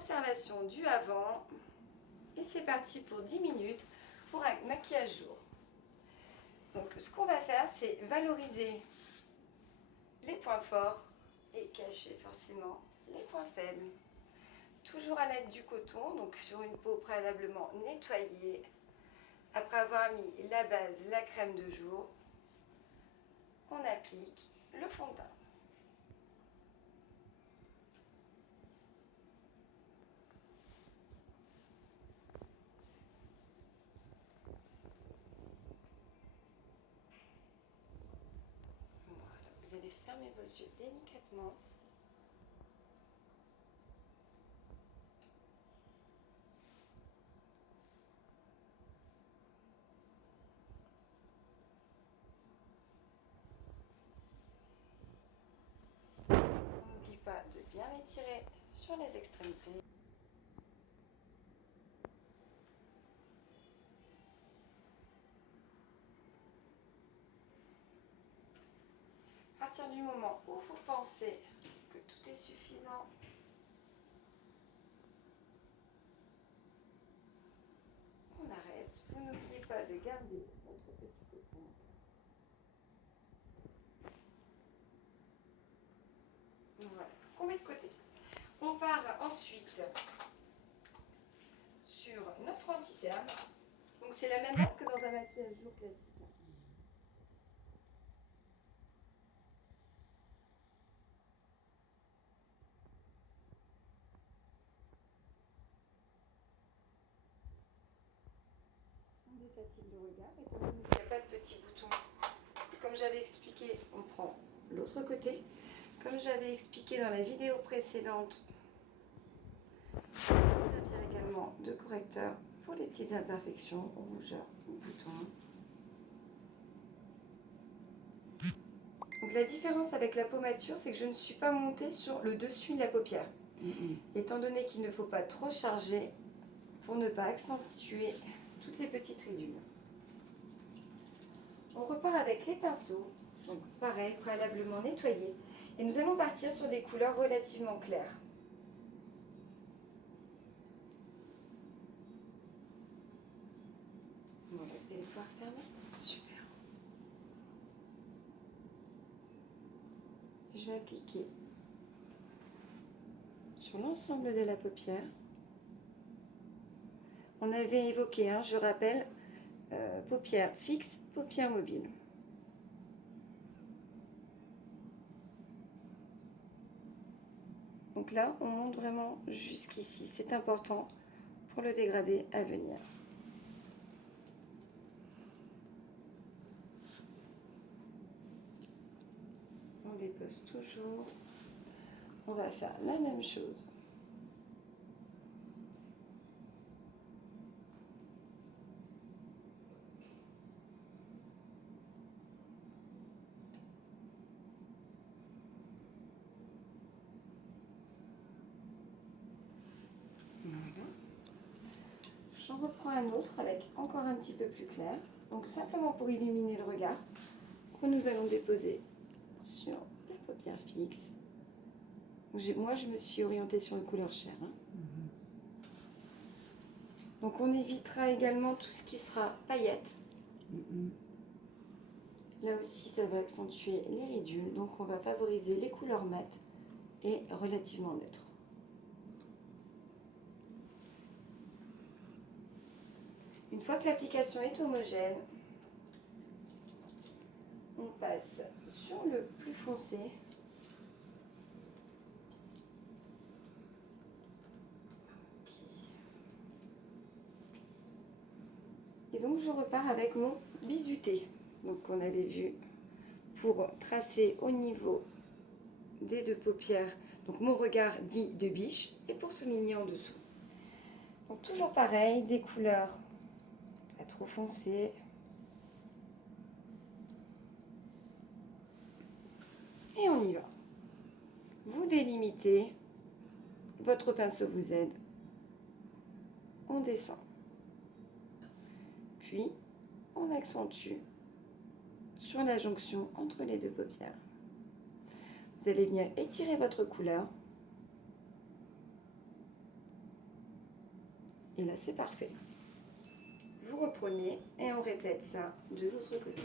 observation du avant. Et c'est parti pour 10 minutes pour un maquillage jour. Donc ce qu'on va faire, c'est valoriser les points forts et cacher forcément les points faibles. Toujours à l'aide du coton, donc sur une peau préalablement nettoyée. Après avoir mis la base, la crème de jour, on applique le fond de teint. Voilà, vous allez fermer vos yeux délicatement. N'oublie pas de bien étirer sur les extrémités. À partir du moment où vous pensez que tout est suffisant, on arrête. Vous n'oubliez pas de garder votre petit coton. Voilà, qu'on met de côté. On part ensuite sur notre anti-cerne. Donc c'est la même base que dans un maquillage jour classique. On défatigue le regard, étant donné qu'il n'y a pas de petit bouton. Parce que comme j'avais expliqué, on prend l'autre côté. Comme j'avais expliqué dans la vidéo précédente, on peut servir également de correcteur pour les petites imperfections, rougeurs ou boutons. Donc la différence avec la pommature, c'est que je ne suis pas montée sur le dessus de la paupière. Étant donné qu'il ne faut pas trop charger pour ne pas accentuer toutes les petites ridules. On repart avec les pinceaux, donc pareil, préalablement nettoyés. Et nous allons partir sur des couleurs relativement claires. Voilà, vous allez pouvoir fermer. Super. Je vais appliquer sur l'ensemble de la paupière. On avait évoqué, je rappelle, paupière fixe, paupière mobile. Donc là, on monte vraiment jusqu'ici. C'est important pour le dégradé à venir. On dépose toujours. On va faire la même chose. Voilà. J'en reprends un autre avec encore un petit peu plus clair. Donc simplement pour illuminer le regard, que nous allons déposer sur la paupière fixe. Moi, je me suis orientée sur une couleur chair. Donc on évitera également tout ce qui sera paillettes. Là aussi, ça va accentuer les ridules. Donc on va favoriser les couleurs mates et relativement neutres. Une fois que l'application est homogène, on passe sur le plus foncé. Et donc je repars avec mon bizuté, donc qu'on avait vu pour tracer au niveau des deux paupières, donc mon regard dit de biche, et pour souligner en dessous. Donc toujours pareil, des couleurs pas trop foncées. Et on y va. Vous délimitez, votre pinceau vous aide. On descend. Puis, on accentue sur la jonction entre les deux paupières. Vous allez venir étirer votre couleur. Et là, c'est parfait. Vous reprenez et on répète ça de l'autre côté.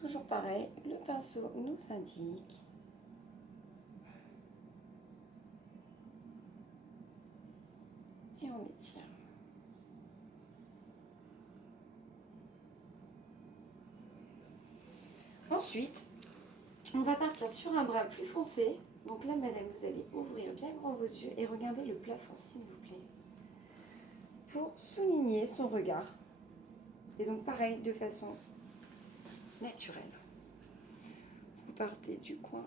Toujours pareil, le pinceau nous indique. Et on étire. Ensuite, on va partir sur un bras plus foncé. Donc là, madame, vous allez ouvrir bien grand vos yeux et regarder le plafond, s'il vous plaît. Pour souligner son regard. Et donc pareil, de façon naturelle. Vous partez du coin.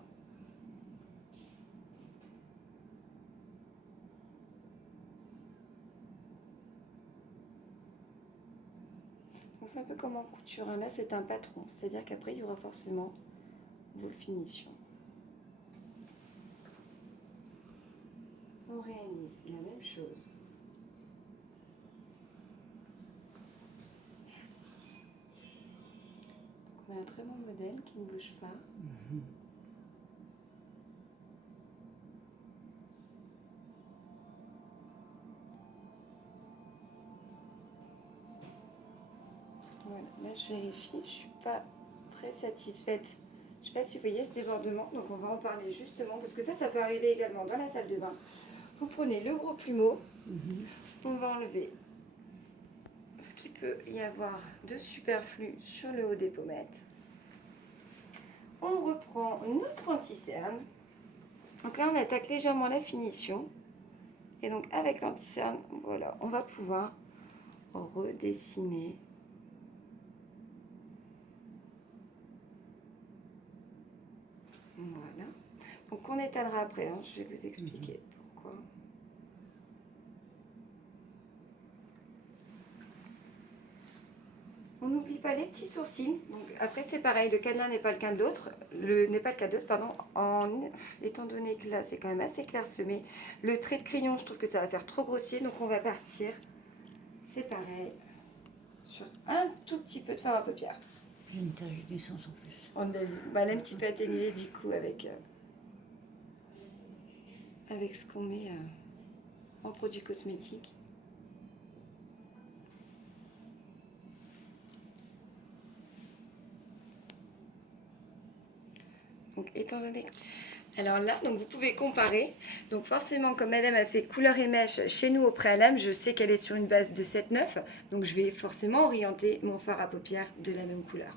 Donc c'est un peu comme en couture. Là, c'est un patron. C'est-à-dire qu'après, il y aura forcément vos finitions. On réalise la même chose. Merci. Donc on a un très bon modèle qui ne bouge pas. Voilà, là je vérifie, je ne suis pas très satisfaite. Je ne sais pas si vous voyez ce débordement, donc on va en parler justement, parce que ça peut arriver également dans la salle de bain. Vous prenez le gros plumeau, on va enlever ce qu'il peut y avoir de superflu sur le haut des pommettes. On reprend notre anti-cerne. Donc là on attaque légèrement la finition. Et donc avec l'anti-cerne, voilà, on va pouvoir redessiner. Voilà. Donc on étalera après, hein, je vais vous expliquer pourquoi. On n'oublie pas les petits sourcils. Donc après c'est pareil, le cas de l'un n'est pas le cas de l'autre. N'est pas le cas de l'autre, pardon. Étant donné que là c'est quand même assez clairsemé, le trait de crayon, je trouve que ça va faire trop grossier, donc on va partir. C'est pareil sur un tout petit peu de fard à paupières. J'ai une tache de naissance en plus. On a vu. Bah, elle est un petit peu atténuée du coup avec ce qu'on met en produits cosmétiques. Donc étant donné que... Alors là, donc vous pouvez comparer. Donc forcément, comme madame a fait couleur et mèche chez nous au préalable, je sais qu'elle est sur une base de 7-9. Donc je vais forcément orienter mon fard à paupières de la même couleur.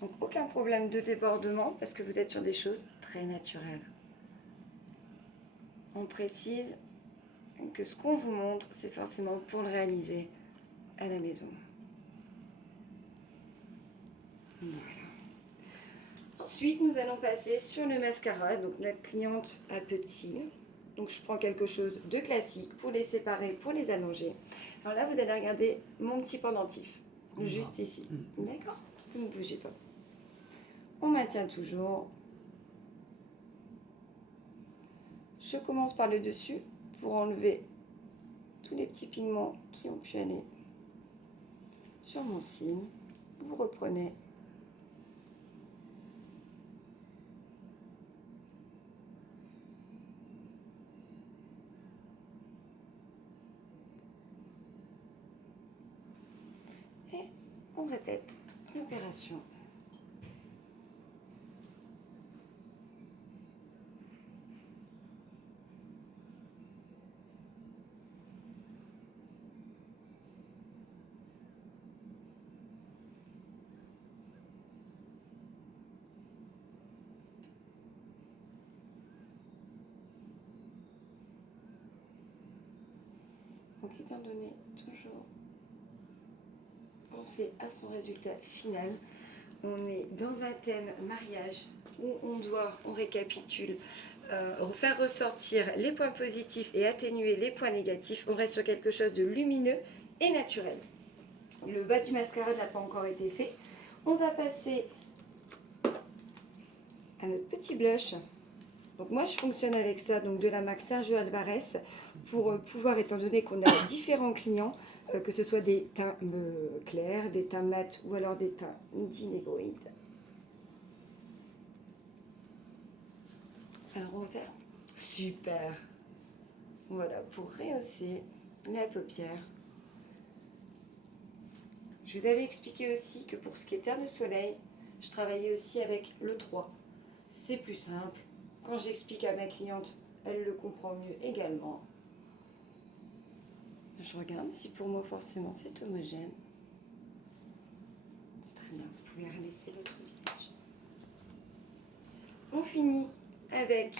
Donc aucun problème de débordement parce que vous êtes sur des choses très naturelles. On précise que ce qu'on vous montre, c'est forcément pour le réaliser à la maison. Voilà. Ensuite, nous allons passer sur le mascara. Donc notre cliente a peu de cils. Donc je prends quelque chose de classique pour les séparer, pour les allonger. Alors là, vous allez regarder mon petit pendentif, juste ici. D'accord? Vous ne bougez pas. On maintient toujours. Je commence par le dessus pour enlever tous les petits pigments qui ont pu aller sur mon cil. Vous reprenez. Et on répète l'opération. Donc étant donné toujours penser à son résultat final, on est dans un thème mariage où on récapitule, faire ressortir les points positifs et atténuer les points négatifs. On reste sur quelque chose de lumineux et naturel. Le bas du mascara n'a pas encore été fait. On va passer à notre petit blush Donc moi je fonctionne avec ça, donc de la marque Sergio Alvarez, pour pouvoir, étant donné qu'on a différents clients, que ce soit des teints clairs, des teints mat ou alors des teints dinégroïdes. Alors on va faire super. Voilà, pour rehausser la paupière. Je vous avais expliqué aussi que pour ce qui est terre de soleil, je travaillais aussi avec le 3. C'est plus simple. Quand j'explique à ma cliente, elle le comprend mieux également. Je regarde si pour moi forcément c'est homogène. C'est très bien, vous pouvez relaisser votre visage. On finit avec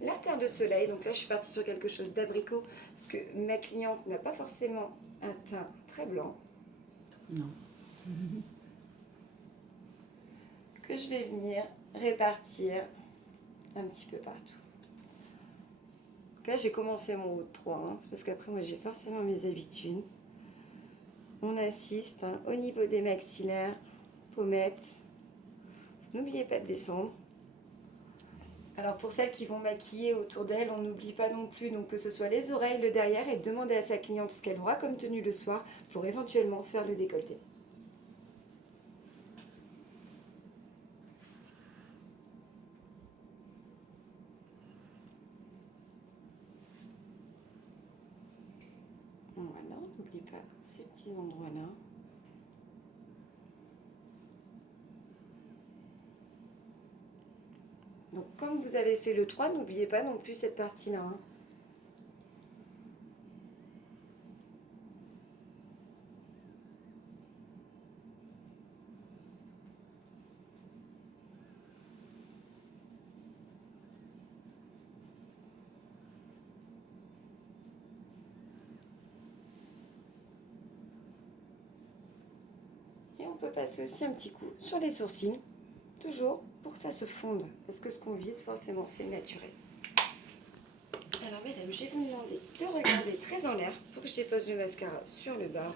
la terre de soleil. Donc là je suis partie sur quelque chose d'abricot parce que ma cliente n'a pas forcément un teint très blanc. Non. Que je vais venir répartir un petit peu partout. Donc là j'ai commencé mon haut de 3, hein, c'est parce qu'après moi j'ai forcément mes habitudes. On assiste au niveau des maxillaires, pommettes. N'oubliez pas de descendre. Alors pour celles qui vont maquiller autour d'elles, on n'oublie pas non plus donc, que ce soit les oreilles, le derrière, et de demander à sa cliente ce qu'elle aura comme tenue le soir pour éventuellement faire le décolleté. Voilà, n'oublie pas ces petits endroits-là. Donc comme vous avez fait le 3, n'oubliez pas non plus cette partie-là. Hein. Et on peut passer aussi un petit coup sur les sourcils, toujours pour que ça se fonde, parce que ce qu'on vise forcément c'est le naturel. Alors mesdames, je vais vous demander de regarder très en l'air pour que je dépose le mascara sur le bas.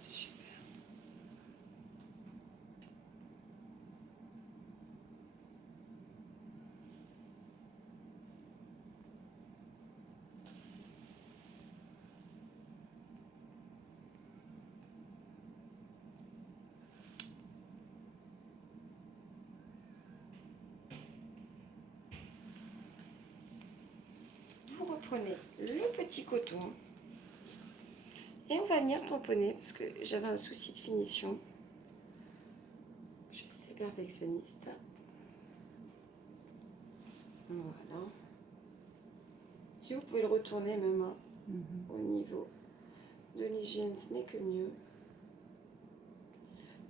Super. Vous reprenez le petit coton et on va venir tamponner parce que j'avais un souci de finition. Je suis assez perfectionniste. Voilà. Si vous pouvez le retourner même hein, au niveau de l'hygiène, ce n'est que mieux.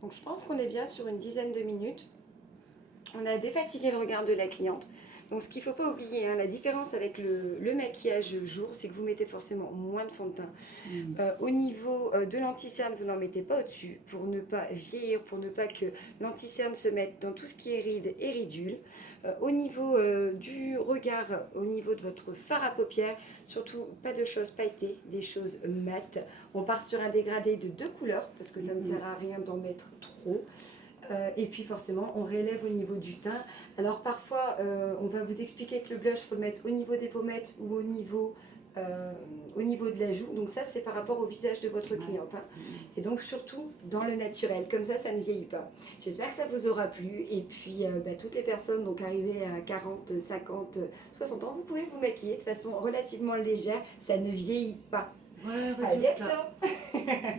Donc je pense qu'on est bien sur une dizaine de minutes. On a défatigué le regard de la cliente. Donc ce qu'il ne faut pas oublier, hein, la différence avec le maquillage jour, c'est que vous mettez forcément moins de fond de teint. Au niveau de l'anti-cerne, vous n'en mettez pas au-dessus pour ne pas vieillir, pour ne pas que l'anti-cerne se mette dans tout ce qui est rides et ridules. Au niveau du regard, au niveau de votre fard à paupières, surtout pas de choses pailletées, des choses mates. On part sur un dégradé de 2 couleurs parce que ça ne sert à rien d'en mettre trop. Et puis forcément on relève au niveau du teint. Alors parfois on va vous expliquer que le blush il faut le mettre au niveau des pommettes ou au niveau de la joue. Donc ça c'est par rapport au visage de votre cliente hein. Et donc surtout dans le naturel, comme ça ne vieillit pas. J'espère que ça vous aura plu. Et puis toutes les personnes donc arrivées à 40, 50, 60 ans, vous pouvez vous maquiller de façon relativement légère, ça ne vieillit pas. Ouais, À bientôt.